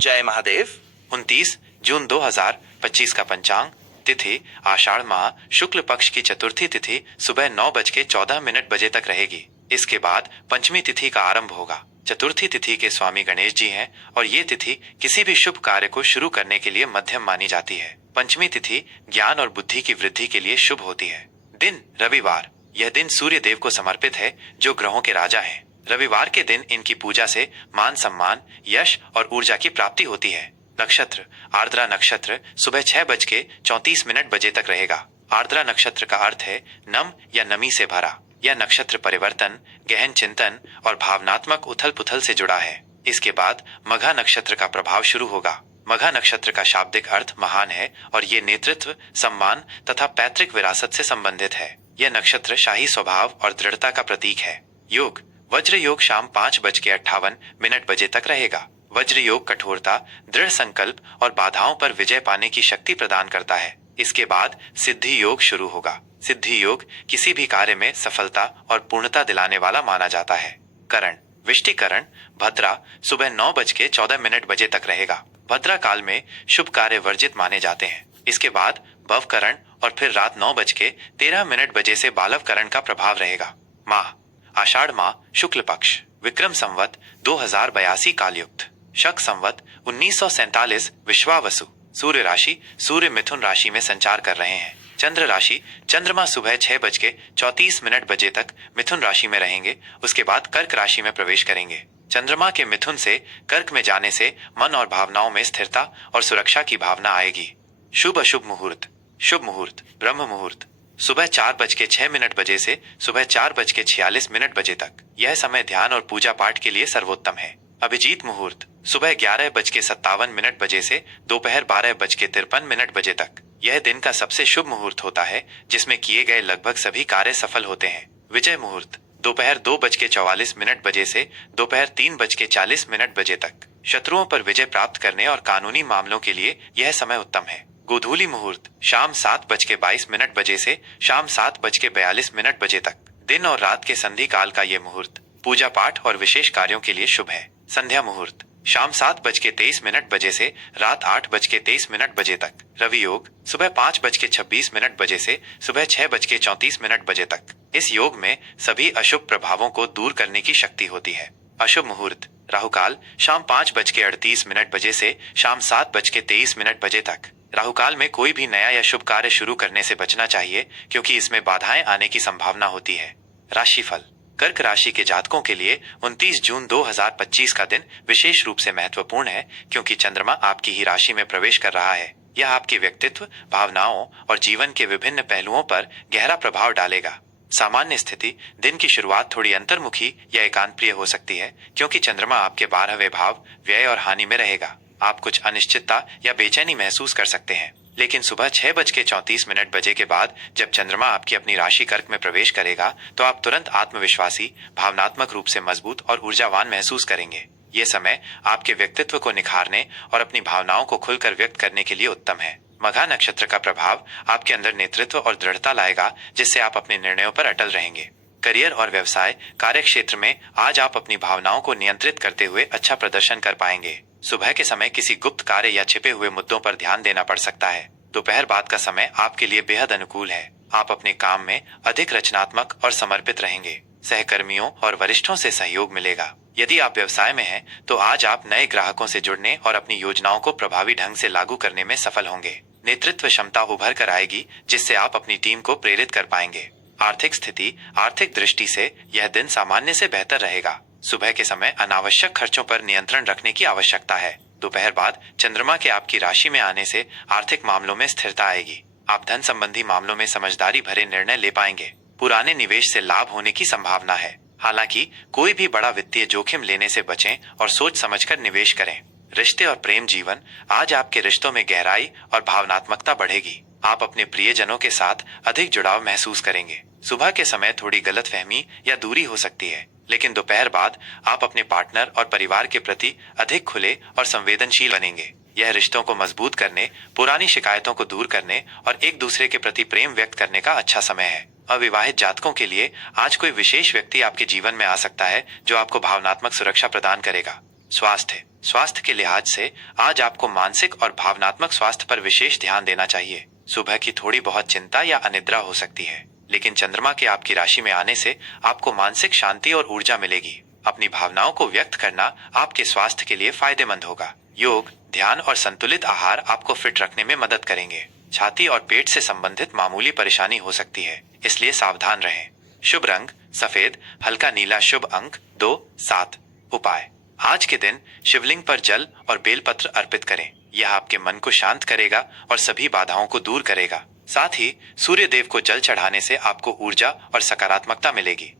जय महादेव। 29 जून 2025 का पंचांग। तिथि आषाढ़ माह शुक्ल पक्ष की चतुर्थी तिथि सुबह 9:14 तक रहेगी। इसके बाद पंचमी तिथि का आरंभ होगा। चतुर्थी तिथि के स्वामी गणेश जी हैं और ये तिथि किसी भी शुभ कार्य को शुरू करने के लिए मध्यम मानी जाती है। पंचमी तिथि ज्ञान और बुद्धि की वृद्धि के लिए शुभ होती है। दिन रविवार। यह दिन सूर्य देव को समर्पित है जो ग्रहों के राजा हैं। रविवार के दिन इनकी पूजा से मान सम्मान, यश और ऊर्जा की प्राप्ति होती है। नक्षत्र आर्द्रा नक्षत्र सुबह 6:34 तक रहेगा। आर्द्रा नक्षत्र का अर्थ है नम या नमी से भरा। यह नक्षत्र परिवर्तन, गहन चिंतन और भावनात्मक उथल पुथल से जुड़ा है। इसके बाद मघा नक्षत्र का प्रभाव शुरू होगा। मघा नक्षत्र का शाब्दिक अर्थ महान है और ये नेतृत्व, सम्मान तथा पैतृक विरासत से संबंधित है। यह नक्षत्र शाही स्वभाव और दृढ़ता का प्रतीक है। योग वज्र योग शाम 5:58 तक रहेगा। वज्र योग कठोरता, दृढ़ संकल्प और बाधाओं पर विजय पाने की शक्ति प्रदान करता है। इसके बाद सिद्धि योग शुरू होगा। सिद्धि योग किसी भी कार्य में सफलता और पूर्णता दिलाने वाला माना जाता है। करण विष्टिकरण भद्रा सुबह 9:14 तक रहेगा। भद्रा काल में शुभ कार्य वर्जित माने जाते हैं। इसके बाद भवकरण और फिर रात 9:13 से बालवकरण का प्रभाव रहेगा। माह आषाढ़ माह शुक्ल पक्ष विक्रम संवत 2082 कालयुक्त शक संवत 1947 विश्वावसु। सूर्य राशि सूर्य मिथुन राशि में संचार कर रहे हैं। चंद्र राशि चंद्रमा सुबह 6:34 तक मिथुन राशि में रहेंगे। उसके बाद कर्क राशि में प्रवेश करेंगे। चंद्रमा के मिथुन से कर्क में जाने से मन और भावनाओं में स्थिरता और सुरक्षा की भावना आएगी। शुभ अशुभ मुहूर्त। शुभ मुहूर्त ब्रह्म मुहूर्त सुबह 4:06 से सुबह 4:46 तक। यह समय ध्यान और पूजा पाठ के लिए सर्वोत्तम है। अभिजीत मुहूर्त सुबह 11:57 से दोपहर 12:53 तक। यह दिन का सबसे शुभ मुहूर्त होता है जिसमें किए गए लगभग सभी कार्य सफल होते हैं। विजय मुहूर्त दोपहर 2:44 से दोपहर 3:40 तक। शत्रुओं पर विजय प्राप्त करने और कानूनी मामलों के लिए यह समय उत्तम है। गोधूली मुहूर्त शाम 7:22 से शाम 7:42 तक। दिन और रात के संधि काल का यह मुहूर्त पूजा पाठ और विशेष कार्यों के लिए शुभ है। संध्या मुहूर्त शाम 7:23 से रात 8:23 तक। रवि योग सुबह 5:26 से सुबह 6:34 तक। इस योग में सभी अशुभ प्रभावों को दूर करने की शक्ति होती है। अशुभ मुहूर्त राहुकाल शाम 5:38 से शाम 7:23 तक। राहुकाल में कोई भी नया या शुभ कार्य शुरू करने से बचना चाहिए क्योंकि इसमें बाधाएं आने की संभावना होती है। राशिफल कर्क राशि के जातकों के लिए 29 जून 2025 का दिन विशेष रूप से महत्वपूर्ण है क्योंकि चंद्रमा आपकी ही राशि में प्रवेश कर रहा है। यह आपके व्यक्तित्व, भावनाओं और जीवन के विभिन्न पहलुओं पर गहरा प्रभाव डालेगा। सामान्य स्थिति दिन की शुरुआत थोड़ी अंतर्मुखी या एकांतप्रिय हो सकती है क्योंकि चंद्रमा आपके 12वें भाव व्यय और हानि में रहेगा। आप कुछ अनिश्चितता या बेचैनी महसूस कर सकते हैं, लेकिन सुबह 6:34 के बाद जब चंद्रमा आपकी अपनी राशि कर्क में प्रवेश करेगा तो आप तुरंत आत्मविश्वासी, भावनात्मक रूप से मजबूत और ऊर्जावान महसूस करेंगे। ये समय आपके व्यक्तित्व को निखारने और अपनी भावनाओं को खुलकर व्यक्त करने के लिए उत्तम है। मघा नक्षत्र का प्रभाव आपके अंदर नेतृत्व और दृढ़ता लाएगा जिससे आप अपने निर्णयों पर अटल रहेंगे। करियर और व्यवसाय कार्य क्षेत्र में आज आप अपनी भावनाओं को नियंत्रित करते हुए अच्छा प्रदर्शन कर पाएंगे। सुबह के समय किसी गुप्त कार्य या छिपे हुए मुद्दों पर ध्यान देना पड़ सकता है। दोपहर बाद का समय आपके लिए बेहद अनुकूल है। आप अपने काम में अधिक रचनात्मक और समर्पित रहेंगे। सहकर्मियों और वरिष्ठों से सहयोग मिलेगा। यदि आप व्यवसाय में हैं, तो आज आप नए ग्राहकों से जुड़ने और अपनी योजनाओं को प्रभावी ढंग से लागू करने में सफल होंगे। नेतृत्व क्षमता उभर कर आएगी जिससे आप अपनी टीम को प्रेरित कर पाएंगे। आर्थिक स्थिति आर्थिक दृष्टि से यह दिन सामान्य से बेहतर रहेगा। सुबह के समय अनावश्यक खर्चों पर नियंत्रण रखने की आवश्यकता है। दोपहर बाद चंद्रमा के आपकी राशि में आने से आर्थिक मामलों में स्थिरता आएगी। आप धन संबंधी मामलों में समझदारी भरे निर्णय ले पाएंगे। पुराने निवेश से लाभ होने की संभावना है। हालांकि कोई भी बड़ा वित्तीय जोखिम लेने से बचें और सोच समझकर निवेश करें। रिश्ते और प्रेम जीवन आज आपके रिश्तों में गहराई और भावनात्मकता बढ़ेगी। आप अपने प्रियजनों के साथ अधिक जुड़ाव महसूस करेंगे। सुबह के समय थोड़ी गलतफहमी या दूरी हो सकती है, लेकिन दोपहर बाद आप अपने पार्टनर और परिवार के प्रति अधिक खुले और संवेदनशील बनेंगे। यह रिश्तों को मजबूत करने, पुरानी शिकायतों को दूर करने और एक दूसरे के प्रति प्रेम व्यक्त करने का अच्छा समय है। अविवाहित जातकों के लिए आज कोई विशेष व्यक्ति आपके जीवन में आ सकता है जो आपको भावनात्मक सुरक्षा प्रदान करेगा। स्वास्थ्य स्वास्थ्य के लिहाज से आज आपको मानसिक और भावनात्मक स्वास्थ्य पर विशेष ध्यान देना चाहिए। सुबह की थोड़ी बहुत चिंता या अनिद्रा हो सकती है, लेकिन चंद्रमा के आपकी राशि में आने से आपको मानसिक शांति और ऊर्जा मिलेगी। अपनी भावनाओं को व्यक्त करना आपके स्वास्थ्य के लिए फायदेमंद होगा। योग, ध्यान और संतुलित आहार आपको फिट रखने में मदद करेंगे। छाती और पेट से संबंधित मामूली परेशानी हो सकती है, इसलिए सावधान रहें। शुभ रंग सफेद, हल्का नीला। शुभ अंक 2, 7। उपाय, आज के दिन शिवलिंग पर जल और बेलपत्र अर्पित करें। यह आपके मन को शांत करेगा और सभी बाधाओं को दूर करेगा। साथ ही सूर्य देव को जल चढ़ाने से आपको ऊर्जा और सकारात्मकता मिलेगी।